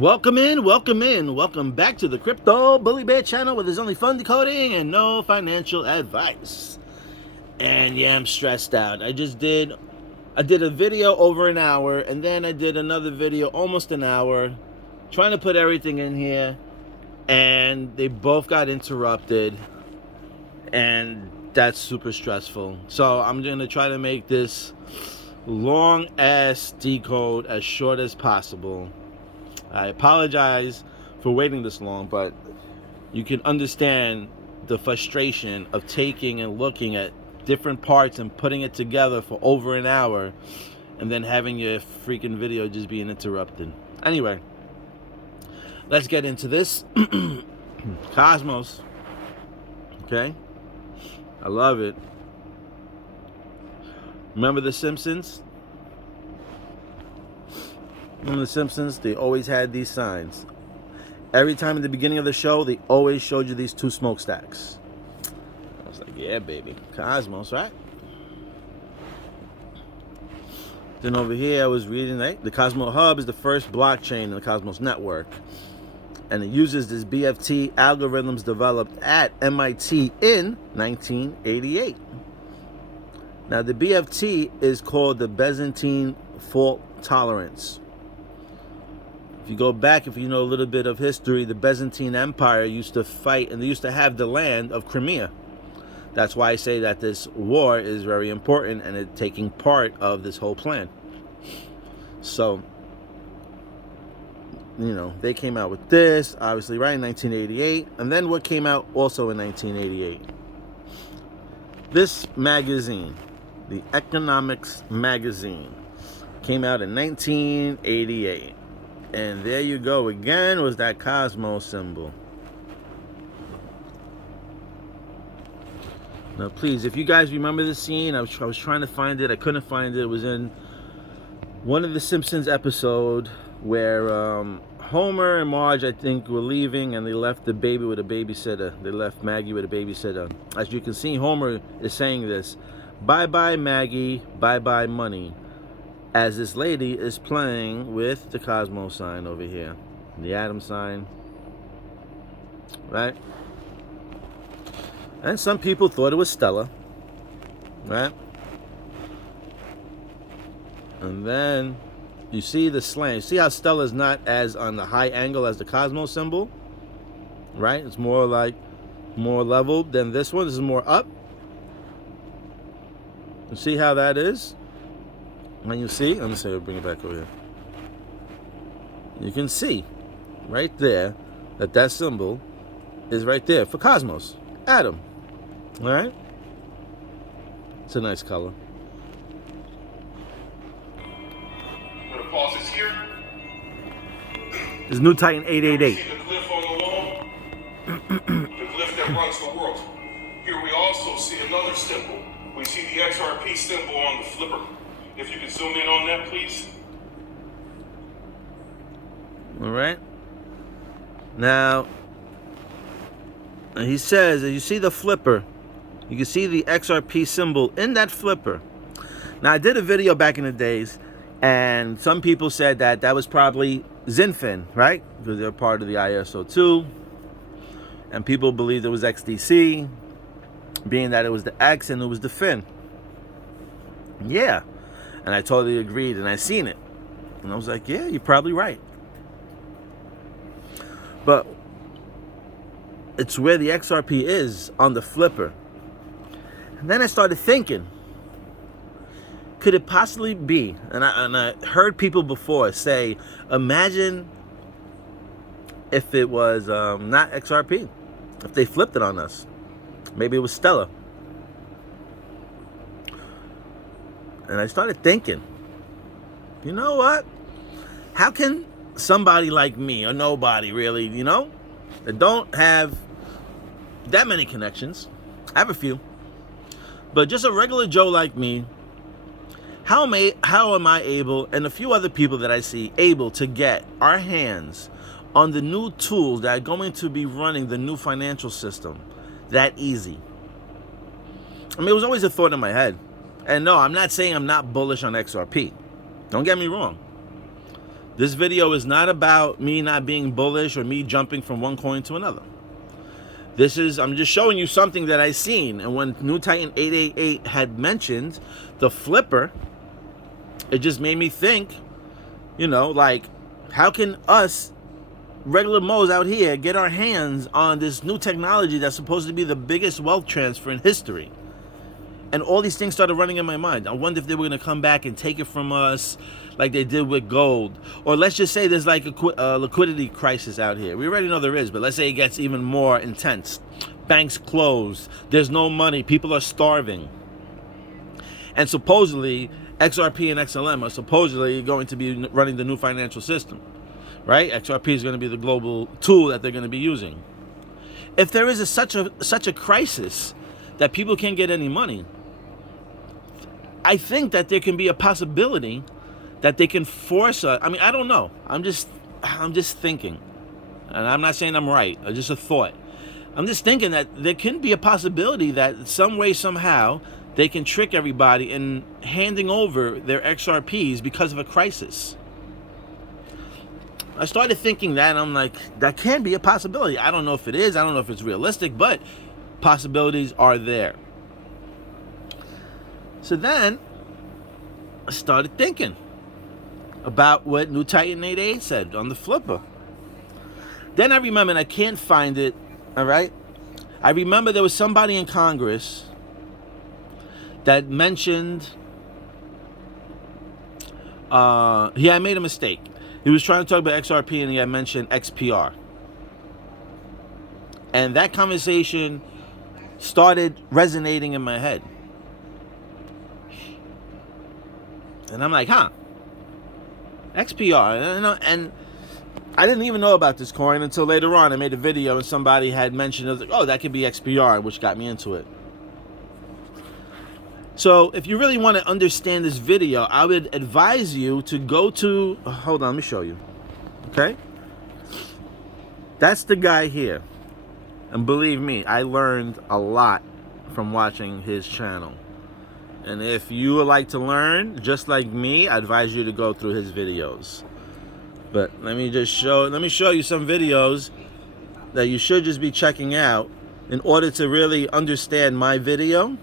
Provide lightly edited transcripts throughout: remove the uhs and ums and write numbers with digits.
Welcome back to the Crypto Bully Bear channel where there's only fun decoding and no financial advice. And yeah, I'm stressed out. I did a video over an hour, and then I did another video almost an hour, trying to put everything in here, and they both got interrupted, and that's super stressful. So I'm gonna try to make this long ass decode as short as possible. I apologize for waiting this long, but you can understand the frustration of taking and looking at different parts and putting it together for over an hour and then having your freaking video just being interrupted. Anyway, let's get into this. Cosmos. Okay? I love it. Remember the Simpsons? Remember the Simpsons? They always had these signs. Every time at the beginning of the show, they always showed you these two smokestacks. I was like, yeah, baby. Cosmos, right? Then over here, I was reading, right? The Cosmos Hub is the first blockchain in the Cosmos network. And it uses this BFT algorithms developed at MIT in 1988. Now, the BFT is called the Byzantine fault tolerance. If you go back, if you know a little bit of history, the Byzantine Empire used to fight, and they used to have the land of Crimea. That's why I say that this war is very important and it's taking part of this whole plan. So, you know, they came out with this, obviously, right in 1988. And then what came out also in 1988? This magazine, the Economics Magazine, came out in 1988. And there you go again, was that Cosmos symbol. Now please, if you guys remember the scene, I was trying to find it. I couldn't find it. It was in one of the Simpsons episode where Homer and Marge, I think, were leaving, and they left the baby with a babysitter. They left Maggie with a babysitter. As you can see, Homer is saying this: bye-bye Maggie, bye-bye money, as this lady is playing with the Cosmos sign over here, the atom sign, right? And some people thought it was Stella, right? And then you see the slant. See how Stella is not as on the high angle as the Cosmos symbol, right? It's more like more leveled than this one. This is more up. You see how that is? And you see, let me see, I'll bring it back over here. You can see right there that that symbol is right there for Cosmos, atom. All right? It's a nice color. I'm gonna pause this here. It's New Titan 888. See the glyph on the wall? The glyph that runs the world. Here we also see another symbol. We see the XRP symbol on the flipper. If you could zoom in on that, please. All right. Now, he says, as you see the flipper, you can see the XRP symbol in that flipper. Now, I did a video back in the days, and some people said that that was probably Zinfin, right? Because they're part of the ISO2. And people believed it was XDC, being that it was the X and it was the fin. Yeah. And I totally agreed, and I seen it. And I was like, yeah, you're probably right. But it's where the XRP is on the flipper. And then I started thinking, could it possibly be, and I heard people before say, imagine if it was not XRP, if they flipped it on us. Maybe it was Stella. And I started thinking, you know what? How can somebody like me, or nobody really, you know, that don't have that many connections, I have a few, but just a regular Joe like me, how am I able, and a few other people that I see, able to get our hands on the new tools that are going to be running the new financial system that easy? I mean, it was always a thought in my head. And no, I'm not saying I'm not bullish on XRP. Don't get me wrong. This video is not about me not being bullish or me jumping from one coin to another. I'm just showing you something that I seen. And when New Titan 888 had mentioned the flipper, it just made me think, like, how can us regular Moes out here get our hands on this new technology that's supposed to be the biggest wealth transfer in history? And all these things started running in my mind. I wonder if they were going to come back and take it from us like they did with gold. Or let's just say there's like a liquidity crisis out here. We already know there is, but let's say it gets even more intense. Banks closed. There's no money. People are starving. And supposedly, XRP and XLM are supposedly going to be running the new financial system. Right? XRP is going to be the global tool that they're going to be using. If there is such a crisis that people can't get any money, I think that there can be a possibility that they can force us. I mean, I don't know. I'm just thinking. And I'm not saying I'm right. It's just a thought. I'm just thinking that there can be a possibility that some way, somehow, they can trick everybody in handing over their XRPs because of a crisis. I started thinking that, and I'm like, that can be a possibility. I don't know if it is. I don't know if it's realistic, but possibilities are there. So then I started thinking about what New Titan 88 said on the flipper. Then I remembered, I can't find it, all right? I remember there was somebody in Congress that mentioned, I made a mistake. He was trying to talk about XRP and he had mentioned XPR. And that conversation started resonating in my head. And I'm like, XPR. And I didn't even know about this coin until later on. I made a video and somebody had mentioned, I was like, oh, that could be XPR, which got me into it. So if you really want to understand this video, I would advise you to go to, hold on, let me show you. Okay? That's the guy here. And believe me, I learned a lot from watching his channel. And if you would like to learn, just like me, I advise you to go through his videos. But let me show you some videos that you should just be checking out in order to really understand my video.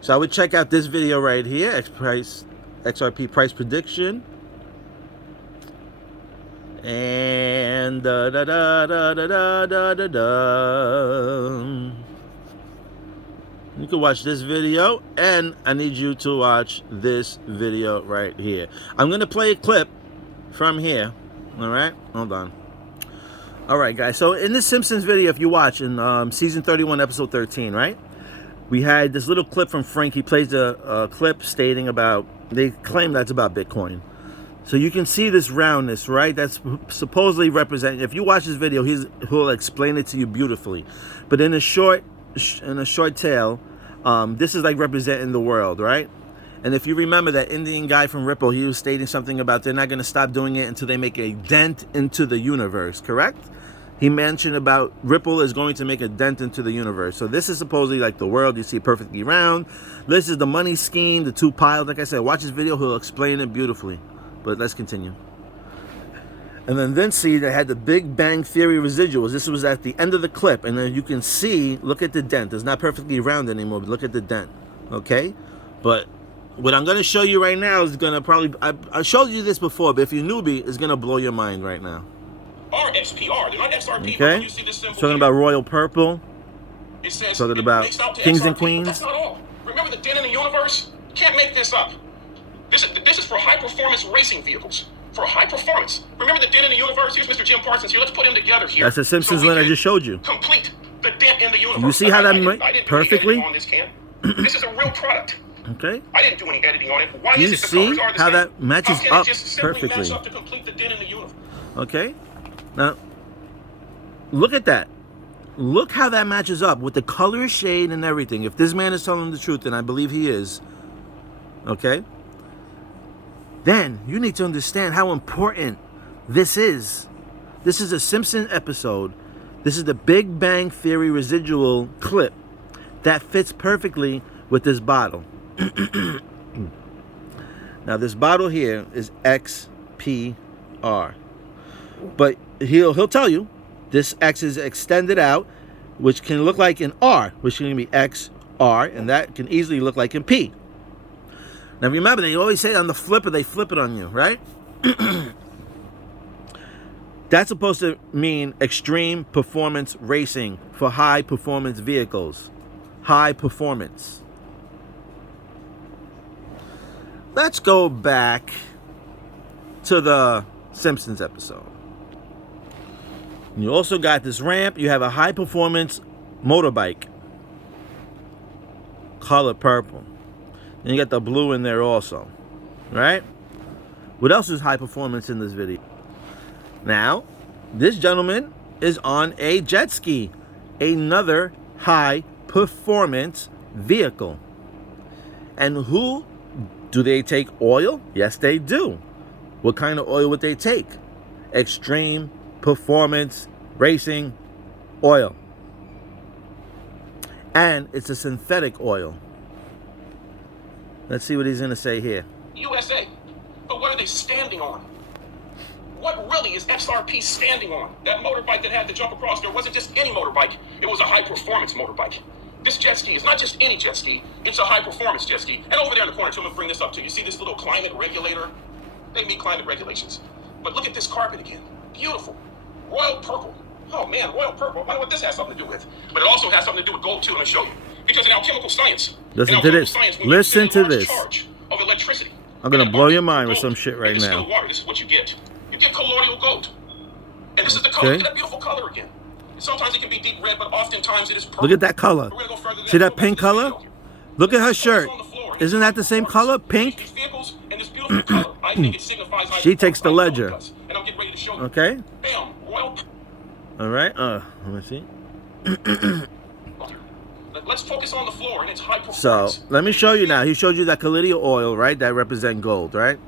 So I would check out this video right here, XRP price prediction. And you can watch this video, and I need you to watch this video right here. I'm going to play a clip from here. All right? Hold on. All right, guys. So in this Simpsons video, if you watch in season 31, episode 13, right? We had this little clip from Frank. He plays a clip stating about, they claim that's about Bitcoin. So you can see this roundness, right? That's supposedly representing, if you watch this video, he'll explain it to you beautifully. But in a short tale, this is like representing the world, right? And if you remember that Indian guy from Ripple, he was stating something about they're not going to stop doing it until they make a dent into the universe, correct? He mentioned about Ripple is going to make a dent into the universe. So this is supposedly like the world. You see perfectly round. This is the money scheme, the two piles. Like I said, watch this video. He'll explain it beautifully. But let's continue. And then see they had the Big Bang Theory residuals. This was at the end of the clip. And then you can see, look at the dent. It's not perfectly round anymore, but look at the dent. Okay? But what I'm going to show you right now is going to probably, I showed you this before, but if you're newbie, it's going to blow your mind right now. Or XPR. They're not XRP. Okay? You see this symbol Talking about Royal Purple. It says talking about Kings XRP, and Queens. That's not all. Remember the dent in the universe? Can't make this up. This is for high-performance racing vehicles. For high performance. Remember the dent in the universe? Here's Mr. Jim Parsons here. Let's put him together here. That's the Simpsons link I just showed you. Complete the dent in the universe. You see how that perfectly? On this, this is a real product. Okay. I didn't do any editing on it. Why Do you is it the see colors are the how same? that matches how can up it just simply perfectly? Match up to complete the dent in the universe? Okay. Now, look at that. Look how that matches up with the color shade and everything. If this man is telling the truth, and I believe he is, okay, then you need to understand how important this is. This is a Simpson episode. This is the Big Bang Theory residual clip that fits perfectly with this bottle. Now, this bottle here is XPR. XR. But he'll tell you this X is extended out, which can look like an R, which can be XR, and that can easily look like an P. Now remember, they always say on the flipper, they flip it on you, right? That's supposed to mean extreme performance racing for high performance vehicles. High performance. Let's go back to the Simpsons episode. You also got this ramp. You have a high performance motorbike. Color purple. And you got the blue in there also. Right? What else is high performance in this video? Now, this gentleman is on a jet ski. Another high performance vehicle. And who do they take oil? Yes, they do. What kind of oil would they take? Extreme performance racing oil. And it's a synthetic oil. Let's see what he's going to say here. USA. But what are they standing on? What really is XRP standing on? That motorbike that had to jump across there wasn't just any motorbike. It was a high-performance motorbike. This jet ski is not just any jet ski. It's a high-performance jet ski. And over there in the corner, too, I'm going to bring this up to you. You see this little climate regulator? They meet climate regulations. But look at this carpet again. Beautiful. Royal purple. Oh, man, royal purple. I wonder what this has something to do with. But it also has something to do with gold, too. Let me show you. Because in alchemical science... Listen to this. Listen to this. ...of electricity... I'm going to blow your mind with some shit right now. Water, this is what you get. You get colloidal gold. And this is the color. Look at that beautiful color again. Sometimes it can be deep red, but oftentimes it is purple. Look at that color. See that pink color? Look at her shirt. Isn't that the same color? Pink? She takes the ledger. Okay? All right. Let me see. Let's focus on the floor and its high performance. So, let me show you now. He showed you that colloidal oil, right? That represent gold, right?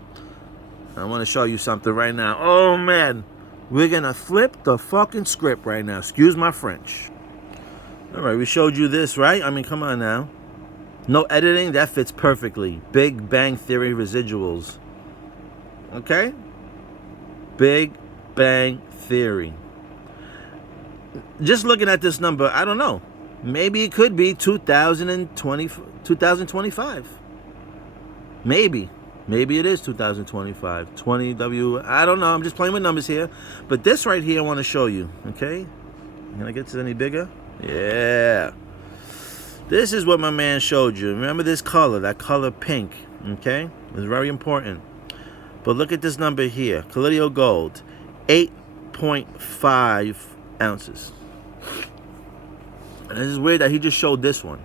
I want to show you something right now. Oh, man. We're going to flip the fucking script right now. Excuse my French. All right, we showed you this, right? I mean, come on now. No editing. That fits perfectly. Big Bang Theory residuals. Okay? Big Bang Theory. Just looking at this number, I don't know. Maybe it could be 2025. Maybe. Maybe it is 2025. 20W. I don't know. I'm just playing with numbers here. But this right here I want to show you. Okay? Can I get this any bigger? Yeah. This is what my man showed you. Remember this color. That color pink. Okay? It's very important. But look at this number here. Colloidal gold. 8.5 ounces. And this is weird that he just showed this one.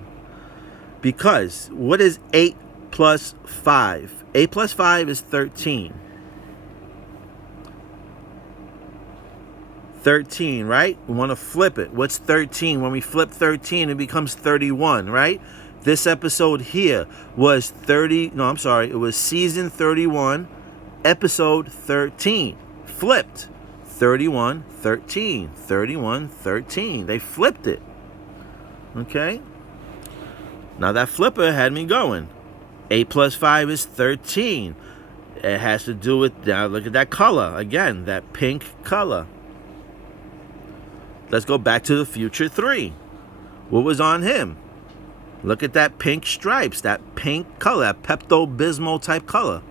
Because what is 8 plus 5? 8 plus 5 is 13. 13, right? We want to flip it. What's 13? When we flip 13, it becomes 31, right? This episode here was 30. No, I'm sorry. It was season 31, episode 13. Flipped. 31, 13. 31, 13. They flipped it. Okay? Now that flipper had me going. 8 plus 5 is 13. It has to do with, now look at that color. Again, that pink color. Let's go back to the Future 3. What was on him? Look at that pink stripes, that pink color, that Pepto-Bismol type color.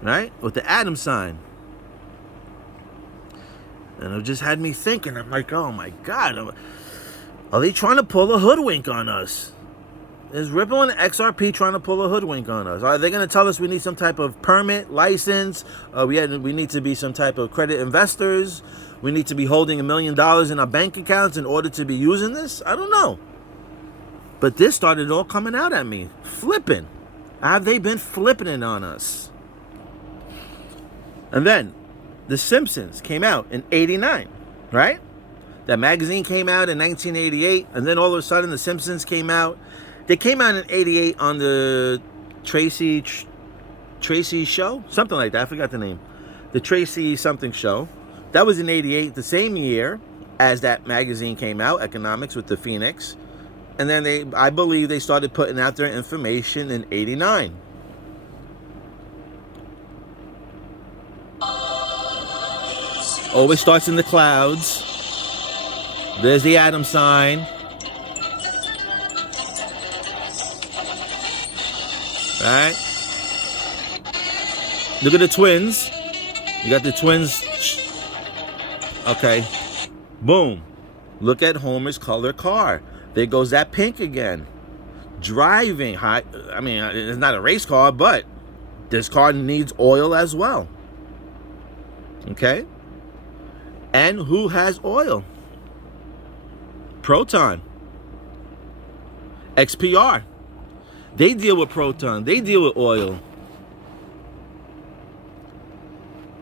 Right? With the atom sign. And it just had me thinking, I'm like, oh my God. Are they trying to pull a hoodwink on us? Is Ripple and XRP trying to pull a hoodwink on us? Are they going to tell us we need some type of permit, license? We need to be some type of credit investors? We need to be holding $1 million in our bank accounts in order to be using this? I don't know. But this started all coming out at me. Flipping. Have they been flipping it on us? And then, The Simpsons came out in '89, right? That magazine came out in 1988, and then all of a sudden The Simpsons came out. They came out in '88 on the Tracy show? Something like that. I forgot the name. The Tracy something show. That was in '88, the same year as that magazine came out, Economics with the Phoenix. And then I believe they started putting out their information in '89. Always starts in the clouds. There's the atom sign. Right? Look at the twins. You got the twins. Okay. Boom. Look at Homer's color car. There goes that pink again. Driving. I mean, it's not a race car, but this car needs oil as well. Okay? And who has oil? Proton. XPR. They deal with proton. They deal with oil.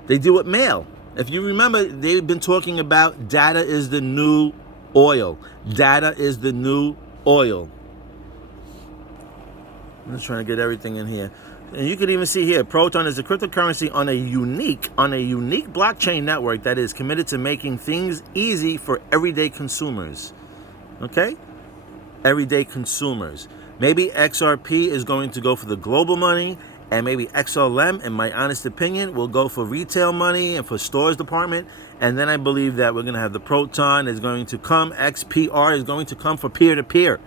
They deal with mail. If you remember, they've been talking about data is the new oil. Data is the new oil. I'm just trying to get everything in here. And you can even see here, Proton is a cryptocurrency on a unique blockchain network that is committed to making things easy for everyday consumers. Okay? Everyday consumers. Maybe XRP is going to go for the global money, and maybe XLM, in my honest opinion, will go for retail money and for stores department. And then I believe that we're going to have the Proton is going to come, XPR is going to come for peer-to-peer.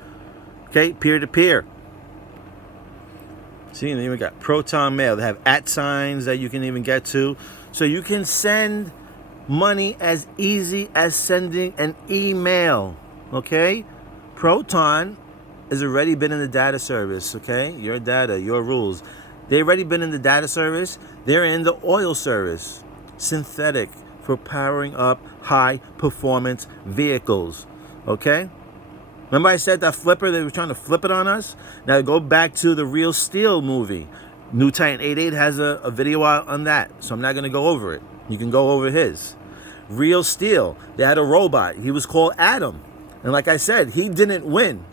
Okay? Peer-to-peer. See, and then we got Proton Mail. They have @ signs that you can even get to. So you can send money as easy as sending an email. Okay? Proton has already been in the data service. Okay? Your data, your rules. They've already been in the data service. They're in the oil service. Synthetic for powering up high performance vehicles. Okay? Remember I said that flipper, they were trying to flip it on us? Now go back to the Real Steel movie. New Titan 88 has a video out on that, so I'm not going to go over it. You can go over his. Real Steel, they had a robot. He was called Adam. And like I said, he didn't win.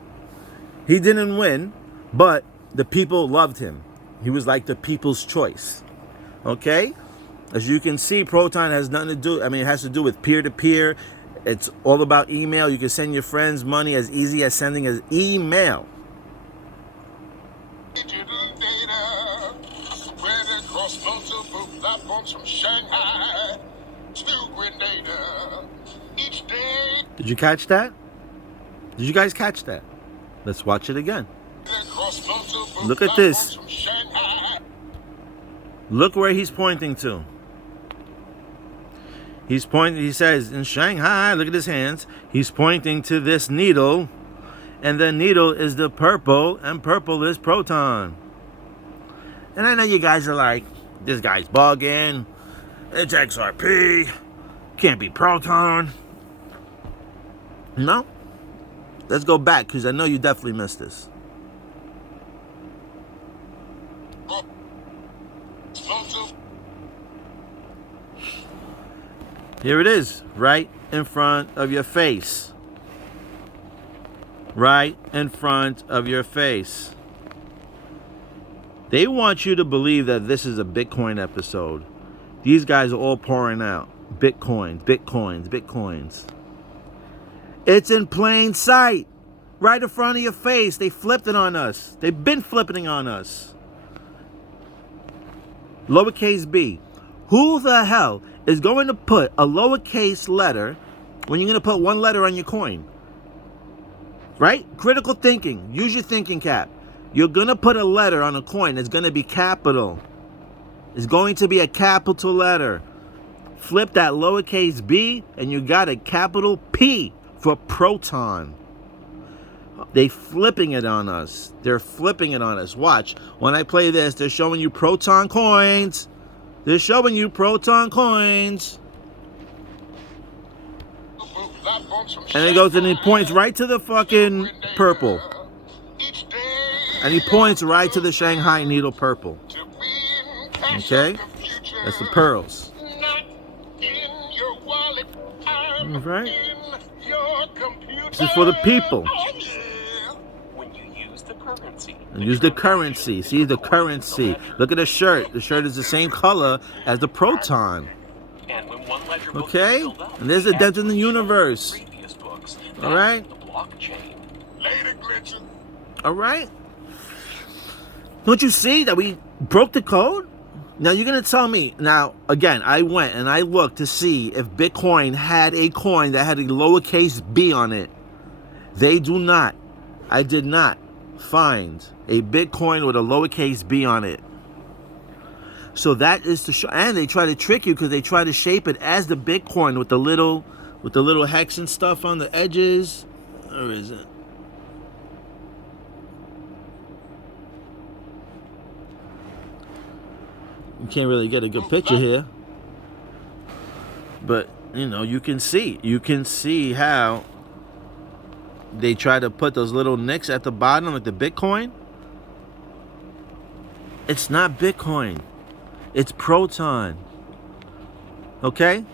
He didn't win, but the people loved him. He was like the people's choice. Okay? As you can see, Proton has nothing to do, it has to do with peer-to-peer. It's all about email. You can send your friends money as easy as sending an email. Digital data spread across multiple platforms from Shanghai to Grenada. Each day. Did you catch that? Did you guys catch that? Let's watch it again. Look at this. Look where he's pointing to. He's pointing, he says, in Shanghai, look at his hands. He's pointing to this needle, and the needle is the purple, and purple is Proton. And I know you guys are like, this guy's bugging. It's XRP. Can't be Proton. No. Let's go back, because I know you definitely missed this. Here it is, right in front of your face. Right in front of your face. They want you to believe that this is a Bitcoin episode. These guys are all pouring out. Bitcoins, Bitcoins, Bitcoins. It's in plain sight. Right in front of your face. They flipped it on us. They've been flipping on us. Lowercase b. Who the hell is going to put a lowercase letter when you're going to put one letter on your coin? Right? Critical thinking. Use your thinking cap. You're going to put a letter on a coin. It's going to be capital. It's going to be a capital letter. Flip that lowercase b and you got a capital P for Proton. They flipping it on us. They're flipping it on us. Watch. When I play this, they're showing you Proton coins. They're showing you Proton coins. And it goes and he points right to the fucking purple. And he points right to the Shanghai needle purple. Okay? That's the pearls. Right? This is for the people. And use the currency. See the currency. Look at the shirt. The shirt is the same color as the Proton. Okay? And there's a dent in the universe. Alright? Alright? Don't you see that we broke the code? Now you're gonna tell me, now again, I went and I looked to see if Bitcoin had a coin that had a lowercase b on it. They do not. I did not find a Bitcoin with a lowercase b on it. So that is to show, and they try to trick you because they try to shape it as the Bitcoin with the little hex and stuff on the edges. Or is it? You can't really get a good picture here, but you know, you can see how they try to put those little nicks at the bottom like the Bitcoin. It's not Bitcoin, it's Proton. Okay,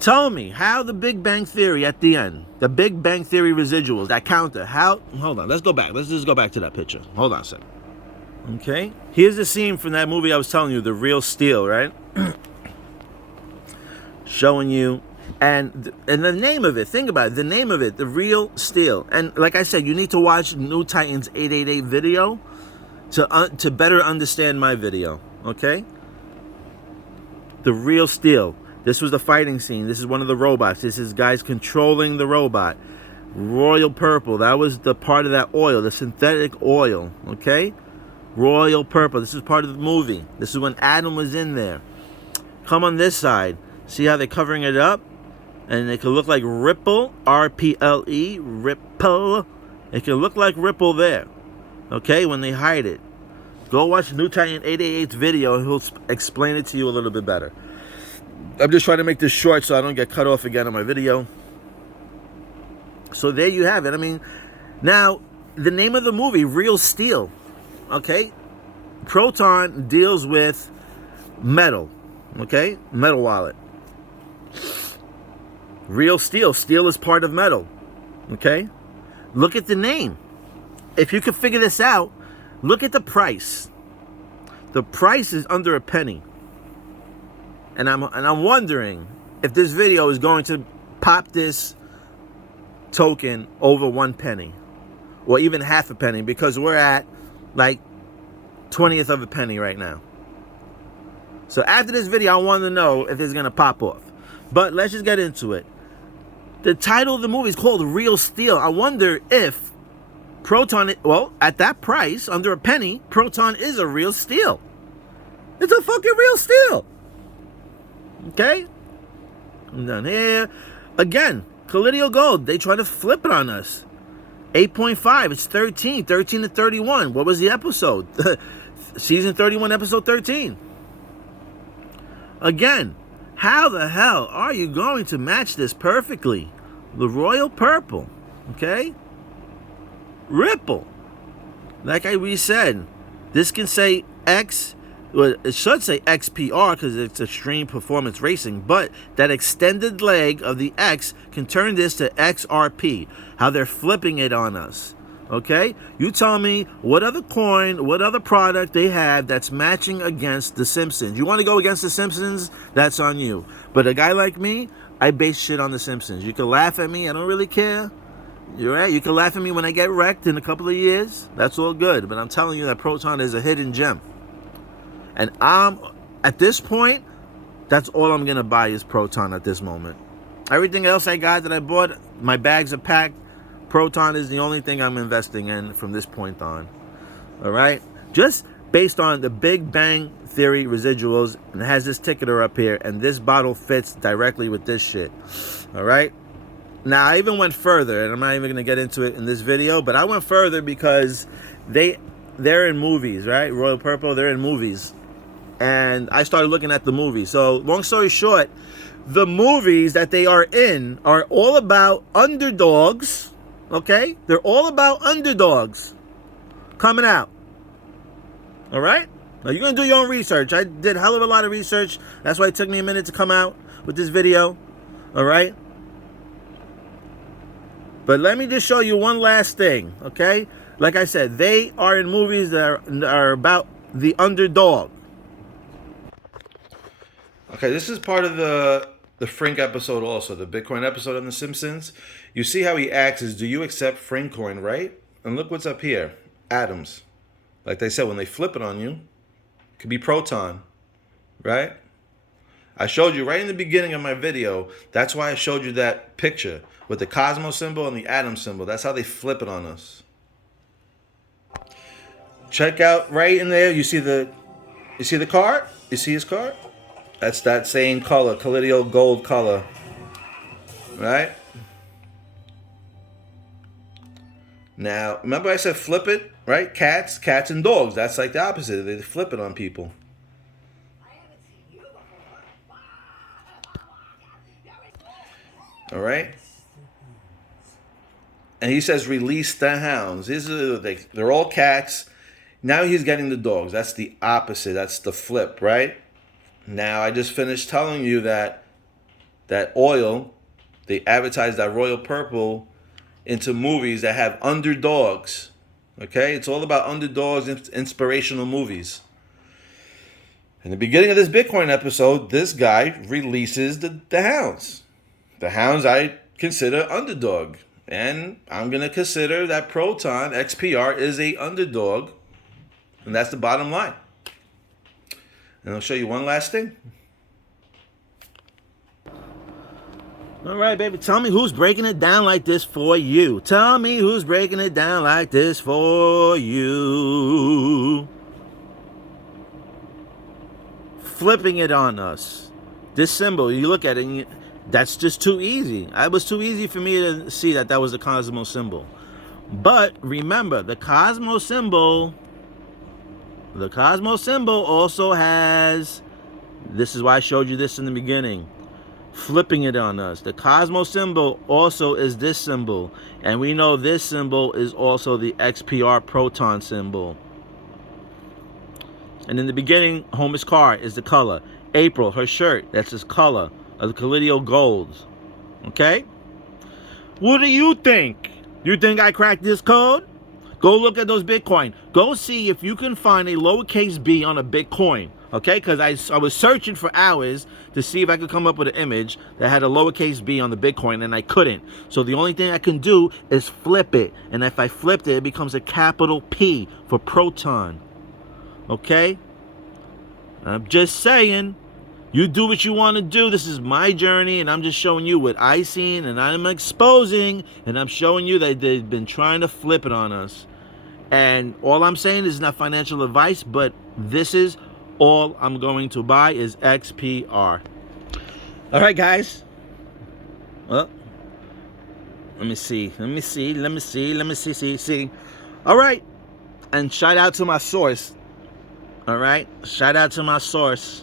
tell me how the Big Bang Theory at the end, the Big Bang Theory residuals, that counter, how, hold on, let's just go back to that picture. Hold on a second. Okay, here's the scene from that movie I was telling you, The Real Steel, right? Showing you, and the name of it, think about it, the name of it, The Real Steel. And like I said, you need to watch New Titans 888 video to better understand my video, okay? The Real Steel. This was the fighting scene. This is one of the robots. This is guys controlling the robot. Royal purple, that was the part of that oil, the synthetic oil, okay? Royal purple. This is part of the movie. This is when Adam was in there. Come on this side. See how they're covering it up? And it can look like Ripple. R-P-L-E. Ripple. It can look like Ripple there. Okay? When they hide it. Go watch New Titan 888's video and he'll explain it to you a little bit better. I'm just trying to make this short so I don't get cut off again on my video. So there you have it. I mean, now, the name of the movie, Real Steel. Okay, Proton deals with metal. Okay, metal wallet. Real Steel. Steel is part of metal. Okay, look at the name. If you can figure this out, look at the price. The price is under a penny. And I'm wondering if this video is going to pop this token over 1 penny, or even half a penny, because we're at like 20th of a penny right now. So after this video, I want to know if it's going to pop off. But let's just get into it. The title of the movie is called Real Steel. I wonder if Proton, well, at that price, under a penny, Proton is a real steel. It's a fucking real steel. Okay? I'm down here. Again, Collidial Gold, they try to flip it on us. 8.5, it's 13 to 31. What was the episode? Season 31, episode 13. Again, how the hell are you going to match this perfectly? The royal purple, okay? Ripple. Like we said, this can say X, well, it should say XPR because it's extreme performance racing, but that extended leg of the X can turn this to XRP. How they're flipping it on us. Okay? You tell me what other coin, what other product they have that's matching against the Simpsons. You want to go against the Simpsons? That's on you. But a guy like me, I base shit on the Simpsons. You can laugh at me, I don't really care. You're right. You can laugh at me when I get wrecked in a couple of years. That's all good. But I'm telling you that Proton is a hidden gem. And at this point, that's all I'm going to buy is Proton at this moment. Everything else I got that I bought, my bags are packed. Proton is the only thing I'm investing in from this point on. All right? Just based on the Big Bang Theory residuals, and it has this ticketer up here, and this bottle fits directly with this shit. All right? Now, I even went further, and I'm not even going to get into it in this video, but I went further because they're in movies, right? Royal Purple, they're in movies. And I started looking at the movies. So, long story short, the movies that they are in are all about underdogs, okay? They're all about underdogs coming out. All right? Now, you're going to do your own research. I did a hell of a lot of research. That's why it took me a minute to come out with this video. All right? But let me just show you one last thing, okay? Like I said, they are in movies that are about the underdog. Okay, this is part of the Frink episode also, the Bitcoin episode on The Simpsons. You see how he asks is, do you accept Frink coin, right? And look what's up here, atoms. Like they said, when they flip it on you, it could be Proton. right? I showed you right in the beginning of my video. That's why I showed you that picture with the Cosmos symbol and the atom symbol. That's how they flip it on us. Check out right in there. You see the card? You see his card? That's that same color, collidial gold color, right? Now, remember I said flip it, right? Cats and dogs. That's like the opposite. They flip it on people. All right? And he says release the hounds. They're all cats. Now he's getting the dogs. That's the opposite. That's the flip, right? Now I just finished telling you that oil, they advertise that royal purple into movies that have underdogs. Okay? It's all about underdogs, inspirational movies. In the beginning of this Bitcoin episode, this guy releases the hounds. The hounds I consider underdog. And I'm going to consider that Proton XPR is a underdog. And that's the bottom line. And I'll show you one last thing. All right, baby. Tell me who's breaking it down like this for you. Tell me who's breaking it down like this for you. Flipping it on us. This symbol, you look at it and that's just too easy. It was too easy for me to see that was a Cosmos symbol. But remember, the Cosmos symbol also has, this is why I showed you this in the beginning, flipping it on us. The Cosmos symbol also is this symbol. And we know this symbol is also the XPR Proton symbol. And in the beginning, Homer's car is the color. April, her shirt, that's his color of the collidial golds. Okay? What do you think? You think I cracked this code? Go look at those Bitcoin. Go see if you can find a lowercase b on a Bitcoin. Okay? Because I was searching for hours to see if I could come up with an image that had a lowercase b on the Bitcoin, and I couldn't. So the only thing I can do is flip it. And if I flipped it, it becomes a capital P for Proton. Okay? I'm just saying. You do what you want to do. This is my journey, and I'm just showing you what I seen, and I'm exposing, and I'm showing you that they've been trying to flip it on us. And all I'm saying is not financial advice, but this is all I'm going to buy is XPR. All right, guys. Well, let me see. All right. And shout out to my source. All right. Shout out to my source.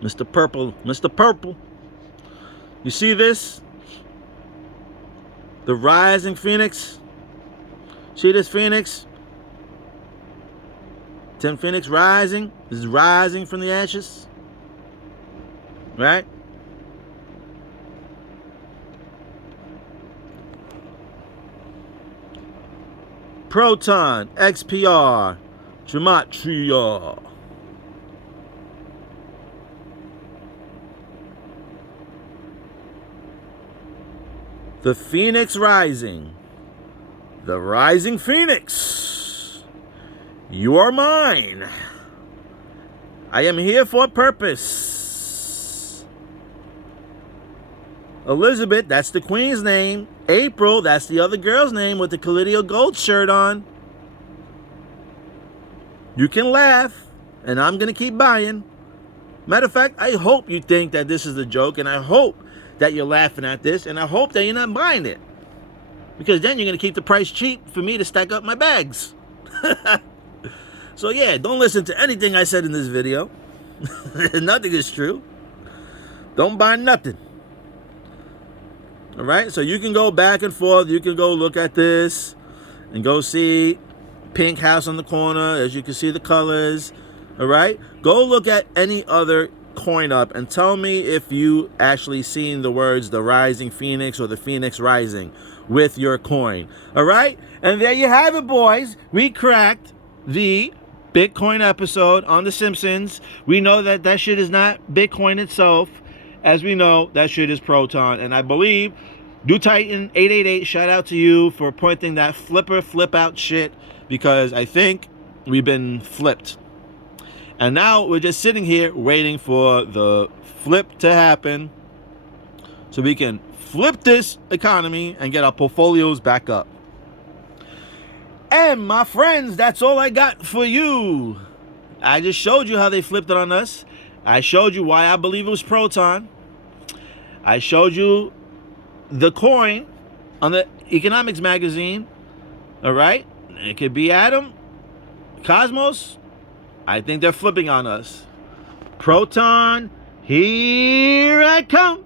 Mr. Purple. You see this? The rising phoenix. See this phoenix? 10 phoenix rising. This is rising from the ashes. Right? Proton, XPR, Gematria. The Phoenix Rising. The Rising Phoenix. You are mine. I am here for a purpose. Elizabeth, that's the queen's name. April, that's the other girl's name with the collidial gold shirt on. You can laugh, and I'm going to keep buying. Matter of fact, I hope you think that this is a joke, and I hope that you're laughing at this, and I hope that you're not buying it. Because then you're going to keep the price cheap for me to stack up my bags. So yeah, don't listen to anything I said in this video. Nothing is true. Don't buy nothing. Alright, so you can go back and forth. You can go look at this and go see pink house on the corner, as you can see the colors. Alright, go look at any other coin up and tell me if you actually seen the words the Rising Phoenix or the Phoenix Rising with your coin. All right, and there you have it, boys. We cracked the Bitcoin episode on the Simpsons. We know that shit is not Bitcoin itself. As we know, that shit is Proton. And I believe Do Titan 888, shout out to you for pointing that flip out shit, because I think we've been flipped. And now we're just sitting here waiting for the flip to happen so we can flip this economy and get our portfolios back up. And my friends, that's all I got for you. I just showed you how they flipped it on us. I showed you why I believe it was Proton. I showed you the coin on the economics magazine. All right? It could be Atom, Cosmos. I think they're flipping on us. Proton, here I come.